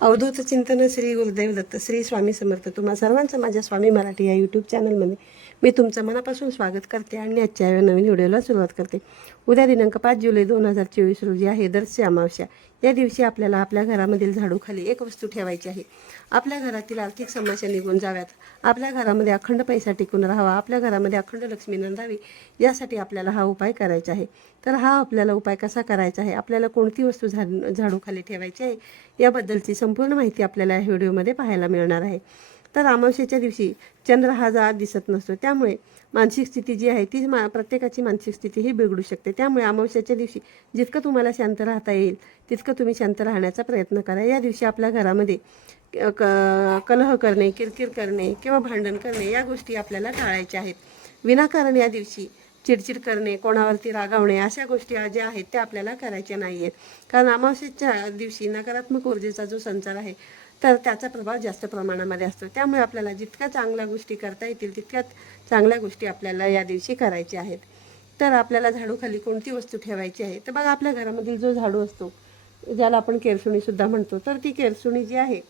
अवधूत चिंतन श्री गुरुदेव दत्त श्री स्वामी समर्थ. तुम्हा सर्वांचं माझ्या स्वामी मराठी या यूट्यूब चॅनलमध्ये मी तुमचं मनापासून स्वागत करते आणि आजच्या या नवीन व्हिडिओला सुरुवात करते. उद्या दिनांक पाच जुलै दोन हजार चोवीस रोजी आहे दरस्य अमावस्या. या दिवशी आपल्याला आपल्या घरामधील झाडूखाली एक वस्तू ठेवायची आहे. आपल्या घरातील आर्थिक समस्या निघून जाव्यात. आपल्या घरामध्ये अखंड पैसा टिकून राहावा आपल्या घरामध्ये अखंड लक्ष्मी नंदावी यासाठी आपल्याला हा उपाय करायचा आहे. तर हा आपल्याला उपाय कसा करायचा आहे? आपल्याला कोणती वस्तू झाड झाडूखाली ठेवायची आहे? याबद्दलची संपूर्ण माहिती आपल्याला या व्हिडिओमध्ये पाहायला मिळणार आहे. तर अमावस्येच्या दिवशी चंद्र हा जा दिसत नसतो. त्यामुळे मानसिक स्थिती जी आहे ती मा प्रत्येकाची मानसिक स्थिती ही बिघडू शकते. त्यामुळे अमावस्याच्या दिवशी जितकं तुम्हाला शांत राहता येईल तितकं तुम्ही शांत राहण्याचा प्रयत्न करा. या दिवशी आपल्या घरामध्ये क क- कलह करणे किरकिर करणे किंवा भांडण करणे या गोष्टी आपल्याला टाळायच्या आहेत. विनाकारण या दिवशी चिडचिड करणे कोणावरती रागावणे अशा गोष्टी ज्या आहेत त्या आपल्याला करायच्या नाही आहेत कारण अमावस्येच्या दिवशी नकारात्मक ऊर्जेचा जो संचार आहे तर त्याचा प्रभाव जास्त प्रमाणामध्ये असतो. त्यामुळे आपल्याला जितक्या चांगल्या गोष्टी करता येतील तितक्या चांगल्या गोष्टी आपल्याला या दिवशी करायच्या आहेत. तर आपल्याला झाडूखाली कोणती वस्तू ठेवायची आहे? तर बघा आपल्या घरामधील जो झाडू असतो ज्याला आपण केरसुणीसुद्धा म्हणतो तर ती केरसुणी जी आहे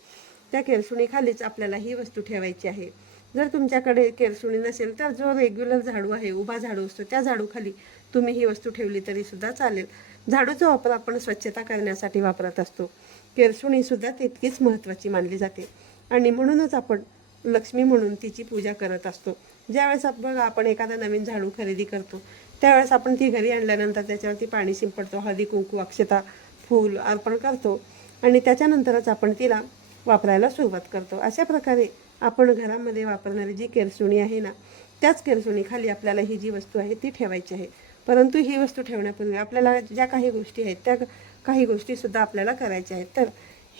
त्या केरसुणीखालीच आपल्याला ही वस्तू ठेवायची आहे. जर तुमच्याकडे केरसुणी नसेल तर जो रेग्युलर झाडू आहे उभा झाडू असतो त्या झाडूखाली तुम्ही ही वस्तू ठेवली तरीसुद्धा चालेल. झाडूचा वापर आपण स्वच्छता करण्यासाठी वापरत असतो. केरसुणीसुद्धा तितकीच महत्त्वाची मानली जाते. आणि म्हणूनच आपण लक्ष्मी म्हणून तिची पूजा करत असतो. ज्यावेळेस आप- आपण एखादा नवीन झाडू खरेदी करतो त्यावेळेस आपण ती घरी आणल्यानंतर त्याच्यावरती पाणी शिंपडतो हळदी कुंकू अक्षता फूल अर्पण करतो आणि त्याच्यानंतरच आपण तिला वापरायला सुरुवात करतो. अशा प्रकारे आपण घरामध्ये वापरणारी जी केरसुणी आहे ना त्याच केरसुणीखाली आपल्याला ही जी वस्तू आहे ती ठेवायची आहे. परंतु ही वस्तू ठेवण्यापूर्वी आपल्याला ज्या काही गोष्टी आहेत त्या काही गोष्टीसुद्धा आपल्याला करायच्या आहेत. तर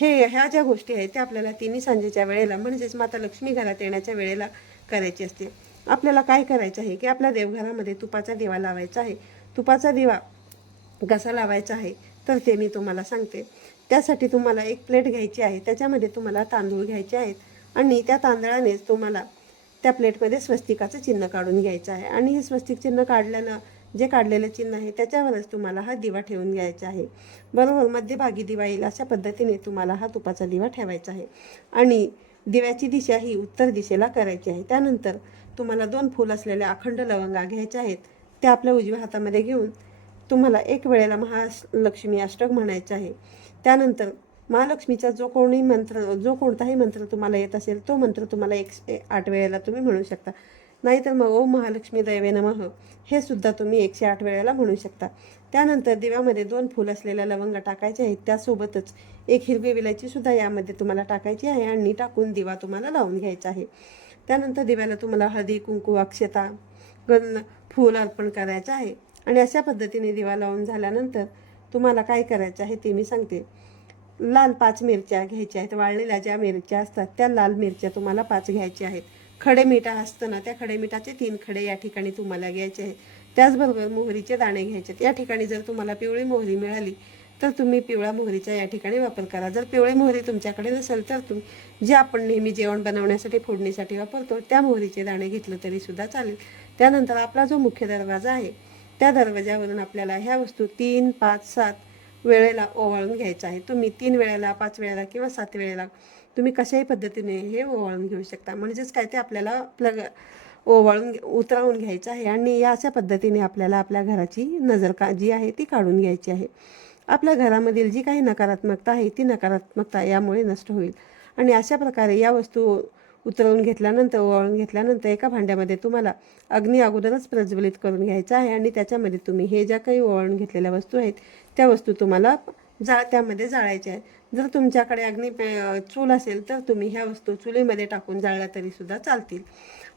हे ह्या ज्या गोष्टी आहेत त्या आपल्याला तिन्ही सांजेच्या वेळेला म्हणजेच माता लक्ष्मी घरात येण्याच्या वेळेला करायची असते. आपल्याला काय करायचं आहे की आपल्या देवघरामध्ये तुपाचा दिवा लावायचा आहे. तुपाचा दिवा कसा लावायचा आहे? तर ते मी तुम्हाला सांगते. त्यासाठी तुम्हाला एक प्लेट घ्यायची आहे. त्याच्यामध्ये तुम्हाला तांदूळ घ्यायचे आहेत आणि त्या तांदळानेच तुम्हाला त्या प्लेटमध्ये स्वस्तिकाचं चिन्ह काढून घ्यायचं आहे. आणि हे स्वस्तिक चिन्ह काढल्यानं जे काढलेलं चिन्ह आहे त्याच्यावरच तुम्हाला हा दिवा ठेवून घ्यायचा आहे. बरोबर मध्यभागी दिवा येईल अशा पद्धतीने तुम्हाला हा तुपाचा दिवा ठेवायचा आहे. आणि दिव्याची दिशा ही उत्तर दिशेला करायची आहे. त्यानंतर तुम्हाला दोन फूल असलेल्या अखंड लवंगा घ्यायच्या आहेत. त्या आपल्या उजव्या हातामध्ये घेऊन तुम्हाला एक वेळेला महालक्ष्मी अष्टक म्हणायचं आहे. त्यानंतर महालक्ष्मीचा जो कोणी मंत्र जो कोणताही मंत्र तुम्हाला येत असेल तो मंत्र तुम्हाला एक आठ वेळेला तुम्ही म्हणू शकता. नाहीतर मग ओम महालक्ष्मी दैवे नमः. हे सुद्धा तुम्ही एकशे आठ वेळेला म्हणू शकता. त्यानंतर दिव्यामध्ये दोन फूल असलेल्या लवंगा टाकायच्या आहेत. त्यासोबतच एक हिरवी विलायची सुद्धा यामध्ये तुम्हाला टाकायची आहे आणि टाकून दिवा तुम्हाला लावून घ्यायचा आहे. त्यानंतर दिव्याला तुम्हाला हळदी कुंकू अक्षता गंध फूल अर्पण करायचं आहे. आणि अशा पद्धतीने दिवा लावून झाल्यानंतर तुम्हाला काय करायचं आहे ते मी सांगते. लाल पाच मिरच्या घ्यायच्या आहेत. वाळलेल्या ज्या मिरच्या असतात त्या लाल मिरच्या तुम्हाला पाच घ्यायच्या आहेत. खडे मिठा असतं ना त्या खडे मिठाचे तीन खडे या ठिकाणी तुम्हाला घ्यायचे आहेत. त्याचबरोबर मोहरीचे दाणे घ्यायचे आहेत. या ठिकाणी जर तुम्हाला पिवळी मोहरी मिळाली तर तुम्ही पिवळ्या मोहरीचा या ठिकाणी वापर करा. जर पिवळी मोहरी तुमच्याकडे नसेल तर तुम्ही जे आपण नेहमी जेवण बनवण्यासाठी फोडणीसाठी वापरतो त्या मोहरीचे दाणे घेतलं तरी सुद्धा चालेल. त्यानंतर आपला जो मुख्य दरवाजा आहे त्या दरवाज्यावरून आपल्याला ह्या वस्तू तीन पाच सात वेळेला ओवाळून घ्यायचा आहे तुम्ही तीन वेळेला पाच वेळेला किंवा सात वेळेला तुम्ही कशाही पद्धतीने हे ओवाळून घेऊ शकता. म्हणजेच काय ते आपल्याला प्लग ओवाळून घे- उतरवून घ्यायचं आहे आणि या अशा पद्धतीने आपल्याला आपल्या घराची नजर का जी आहे ती काढून घ्यायची आहे. आपल्या घरामधील जी काही नकारात्मकता आहे ती नकारात्मकता यामुळे नष्ट होईल. आणि अशा प्रकारे या वस्तू उतरवून घेतल्यानंतर ओवाळून घेतल्यानंतर एका भांड्यामध्ये तुम्हाला अग्नी अगोदरच प्रज्वलित करून घ्यायचा आहे आणि त्याच्यामध्ये तुम्ही हे ज्या काही ओवाळून घेतलेल्या वस्तू आहेत त्या वस्तू तुम्हाला जा त्यामध्ये जाळायच्या आहेत. जर तुमच्याकडे अग्नी पे- चूल असेल तर तुम्ही ह्या वस्तू चुलीमध्ये टाकून जाळल्या तरीसुद्धा चालतील.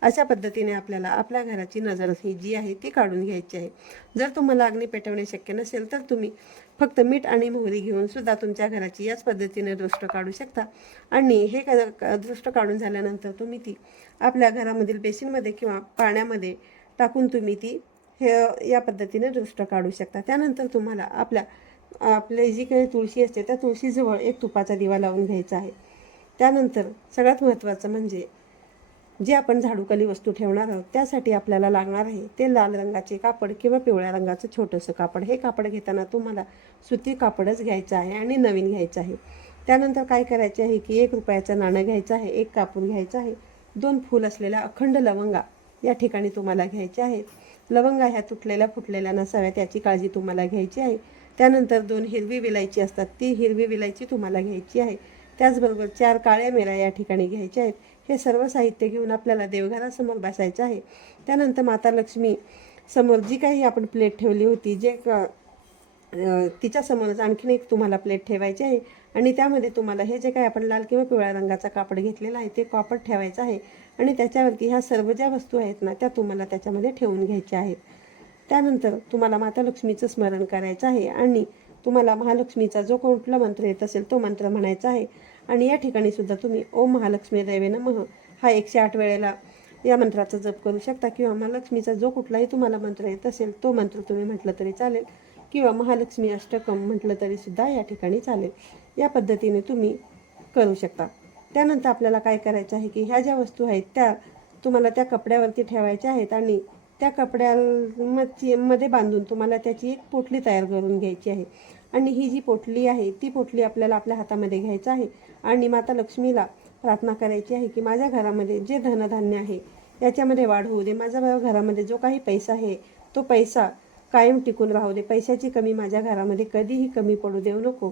अशा पद्धतीने आपल्याला आपल्या घराची नजर ही जी आहे ती काढून घ्यायची आहे. जर तुम्हाला अग्नी पेटवणे शक्य नसेल तर तुम्ही फक्त मीठ आणि मोहरी घेऊन सुद्धा तुमच्या घराची याच पद्धतीने दृष्ट काढू शकता. आणि हे क- दृष्ट काढून झाल्यानंतर तुम्ही ती आपल्या घरामधील बेसिनमध्ये किंवा पाण्यामध्ये टाकून तुम्ही ती हे या पद्धतीने दृष्ट काढू शकता. त्यानंतर तुम्हाला आपल्या आपली जी काही तुळशी असते त्या तुळशीजवळ एक तुपाचा दिवा लावून घ्यायचा आहे. त्यानंतर सगळ्यात महत्त्वाचं म्हणजे जे आपण झाडूकली वस्तू ठेवणार आहोत त्यासाठी आपल्याला लागणार आहे ते लाल रंगाचे कापड किंवा पिवळ्या रंगाचं छोटंसं कापड. हे कापड घेताना तुम्हाला सुती कापडच घ्यायचं आहे आणि नवीन घ्यायचं आहे. त्यानंतर काय करायचे आहे की एक रुपयाचं नाणं घ्यायचं आहे एक कापूर घ्यायचं आहे दोन फूल असलेल्या अखंड लवंगा या ठिकाणी तुम्हाला घ्यायच्या आहेत. लवंगा ह्या तुटलेल्या फुटलेल्या नसाव्यात याची काळजी तुम्हाला घ्यायची आहे. त्यानंतर दोन हिरवी विलायची असतात. ती हिरवी विलायची तुम्हाला घ्यायची आहे. त्याचबरोबर चार काळ्या मिऱ्या या ठिकाणी घ्यायच्या आहेत. हे सर्व साहित्य घेऊन आपल्याला देवघरासमोर बसायचं आहे. त्यानंतर माता लक्ष्मी समोर जी काही आपण प्लेट ठेवली होती जे तिच्यासमोरच आणखीन एक तुम्हाला प्लेट ठेवायची आहे. आणि त्यामध्ये तुम्हाला हे जे काही आपण लाल किंवा पिवळ्या रंगाचा कापड घेतलेला आहे ते कापड ठेवायचं आहे. आणि त्याच्यावरती ह्या सर्व ज्या वस्तू आहेत ना त्या तुम्हाला त्याच्यामध्ये ठेवून घ्यायच्या आहेत. त्यानंतर तुम्हाला माता लक्ष्मीचं स्मरण करायचं आहे आणि तुम्हाला महालक्ष्मीचा जो कुठला मंत्र येत असेल तो मंत्र म्हणायचा आहे. आणि या ठिकाणी सुद्धा तुम्ही ओम महालक्ष्मी देवे नमः हा एकशे आठ वेळेला या मंत्राचा जप करू शकता किंवा महालक्ष्मीचा जो कुठलाही तुम्हाला मंत्र येत असेल तो मंत्र तुम्ही म्हटलं तरी चालेल. किंवा महालक्ष्मी अष्टकम म्हटलं तरी सुद्धा या ठिकाणी चालेल. या पद्धतीने तुम्ही करू शकता. त्यानंतर आपल्याला काय करायचं आहे की ह्या ज्या वस्तू आहेत त्या तुम्हाला त्या कपड्यावरती ठेवायच्या आहेत आणि त्या कपड्यामध्ये मध्ये बांधून तुम्हाला त्याची एक पोटली तयार करून घ्यायची आहे. आणि ही जी पोटली आहे ती पोटली आपल्याला आपल्या हातामध्ये घ्यायचं आहे. आणि माता लक्ष्मीला प्रार्थना करायची आहे की माझ्या घरामध्ये जे धनधान्य आहे याच्यामध्ये वाढ होऊ दे. माझ्या घरामध्ये जो काही पैसा आहे तो पैसा कायम टिकून राहू दे. पैशाची कमी माझ्या घरामध्ये कधीही कमी पडू देऊ नको.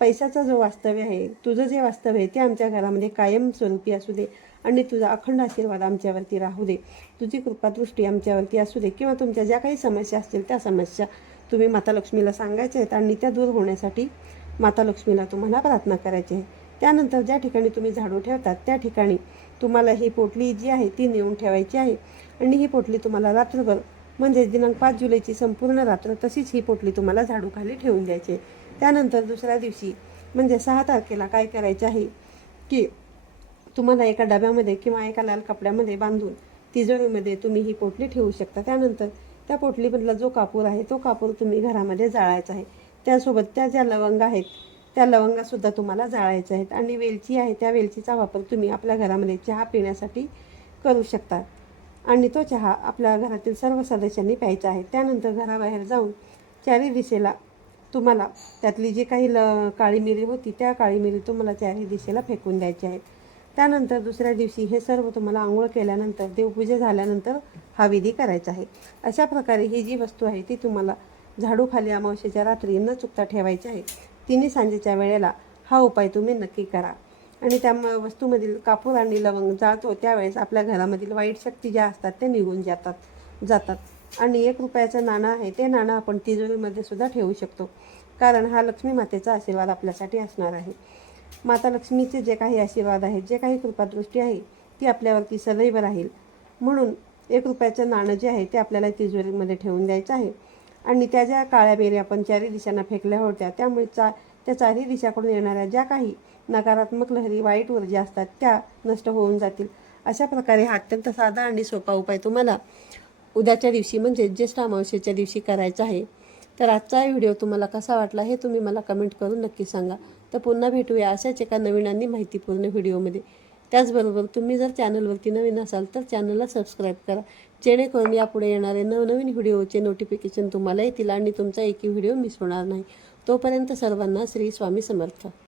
पैशाचा जो वास्तव्य आहे तुझं जे वास्तव्य आहे ते आमच्या घरामध्ये कायम स्वरूपी असू दे. आणि तुझा अखंड आशीर्वाद आमच्यावरती राहू दे. तुझी कृपादृष्टी आमच्यावरती असू दे किंवा तुमच्या ज्या काही समस्या असतील त्या समस्या तुम्ही माता लक्ष्मीला सांगायच्या आहेत आणि त्या दूर होण्यासाठी माता लक्ष्मीला तुम्हाला प्रार्थना करायची आहे. त्यानंतर ज्या ठिकाणी तुम्ही झाडू ठेवतात त्या ठिकाणी तुम्हाला ही पोटली जी आहे ती नेऊन ठेवायची आहे. आणि ही पोटली तुम्हाला रात्रभर म्हणजे दिनांक पाच जुलैची संपूर्ण रात्र तशीच ही पोटली तुम्हाला झाडूखाली ठेवून द्यायची आहे. त्यानंतर दुसऱ्या दिवशी म्हणजे सहा तारखेला काय करायचे आहे की तुम्हाला एका डब्यामध्ये किंवा एका लाल कपड्यामध्ये बांधून तिजोरीमध्ये तुम्ही ही पोटली ठेवू शकता. त्यानंतर त्या पोटलीमधला जो कापूर आहे तो कापूर तुम्ही घरामध्ये जाळायचा आहे. त्यासोबत त्या ज्या लवंग आहेत त्या लवंगासुद्धा तुम्हाला जाळायच्या आहेत. आणि वेलची आहे त्या वेलचीचा वापर तुम्ही आपल्या घरामध्ये चहा पिण्यासाठी करू शकता. आणि तो चहा आपल्या घरातील सर्व सदस्यांनी प्यायचा आहे. त्यानंतर घराबाहेर जाऊन चारी दिशेला तुम्हाला त्यातली जी काही ल काळी मिरी होती त्या काळी मिरी तुम्हाला चारी दिशेला फेकून द्यायची आहेत. त्यानंतर दुसऱ्या दिवशी हे सर्व तुम्हाला आंघोळ केल्यानंतर देवपूजा झाल्यानंतर हा विधी करायचा आहे. अशा प्रकारे ही जी वस्तू आहे ती तुम्हाला झाडूखाली अमावस्येच्या रात्री न चुकता ठेवायची आहे. तिन्ही सांजेच्या वेळेला हा उपाय तुम्ही नक्की करा. आणि त्या म- वस्तूमधील कापूर आणि लवंग जाळतो त्यावेळेस आपल्या घरामधील वाईट शक्ती ज्या असतात ते निघून जातात जातात. आणि एक रुपयाचं नाणं आहे ते नाणं आपण तिजोरीमध्ये सुद्धा ठेवू शकतो. कारण हा लक्ष्मी मातेचा आशीर्वाद आपल्यासाठी असणार आहे. माता लक्ष्मीचे जे काही आशीर्वाद आहेत जे काही कृपादृष्टी आहे ती आपल्यावरती सदैव राहील. म्हणून एक रुपयाचं नाणं जे आहे ते आपल्याला तिजोरीमध्ये ठेवून द्यायचं आहे. आणि त्या ज्या काळ्या बेरी आपण चारही दिशांना फेकल्या होत्या त्यामुळे चा त्या चारही दिशाकडून येणाऱ्या ज्या काही नकारात्मक लहरी वाईट ऊर्जा असतात त्या नष्ट होऊन जातील. अशा प्रकारे हा अत्यंत साधा आणि सोपा उपाय तुम्हाला उद्याच्या दिवशी म्हणजे ज्येष्ठ अमावस्येच्या दिवशी करायचा आहे. तर आजचा व्हिडिओ तुम्हाला कसा वाटला हे तुम्ही मला कमेंट करून नक्की सांगा. तर पुन्हा भेटूया अशाच एका नवीन आणि माहितीपूर्ण व्हिडिओमध्ये. त्याचबरोबर तुम्ही जर चॅनलवरती नवीन असाल तर चॅनलला सबस्क्राईब करा. जेणेकरून यापुढे येणारे नवनवीन व्हिडिओचे नोटिफिकेशन तुम्हाला येतील आणि तुमचा एकही व्हिडिओ मिस होणार नाही. तोपर्यंत सर्वांना श्री स्वामी समर्थ.